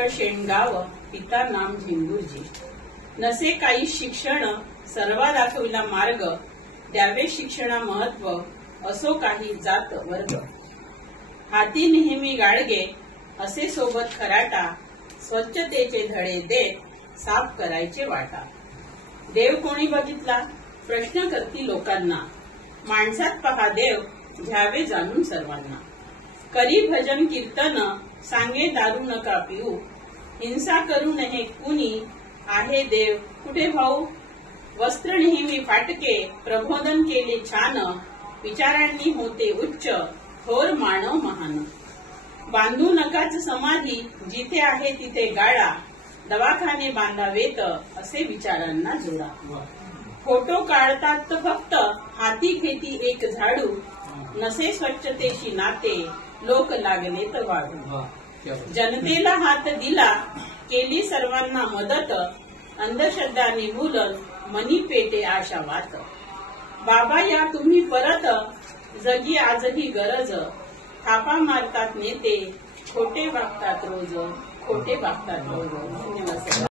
तळ शेणगाव पिता नाम झिंगूरजी। नसे काही शिक्षण सर्वा दाखविला मार्ग, द्यावे शिक्षणा महत्व असो काही जात वर्ग। हाती नेहमी गाडगे असे सोबत खराटा, स्वच्छतेचे धडे देत साफ करायचे वाटा। देव कोणी बघितला प्रश्न करती लोकांना, माणसात पहा देव घ्यावे जाणून सर्वांना। करी भजन कीर्तन सांगे दारू नका पिऊ, हिंसा करू नये कुणी आहे देव कुठे भाऊ। वस्त्र नेहमी फाटके प्रबोधन केले छान, विचारांनी होते उच्च थोर मानव महान। बांधू नकाच समाधी जिथे आहे तिथे गाळा, दवाखाने बांधावेत असे विचारांना जोडा। फोटो काढतात फक्त हाती घेती एक झाडू, नसे स्वच्छतेशी नाते लोक लागलेत वाढू। जनतेला हात दिला केली सर्वांना मदत, अंधश्रद्धा निर्मूलन मनी पेटे आशावात। बाबा या तुम्ही परत जगी आजही गरज, थापा मारतात नेते खोटे वागतात रोज, खोटे वागतात रोज। धन्यवाद।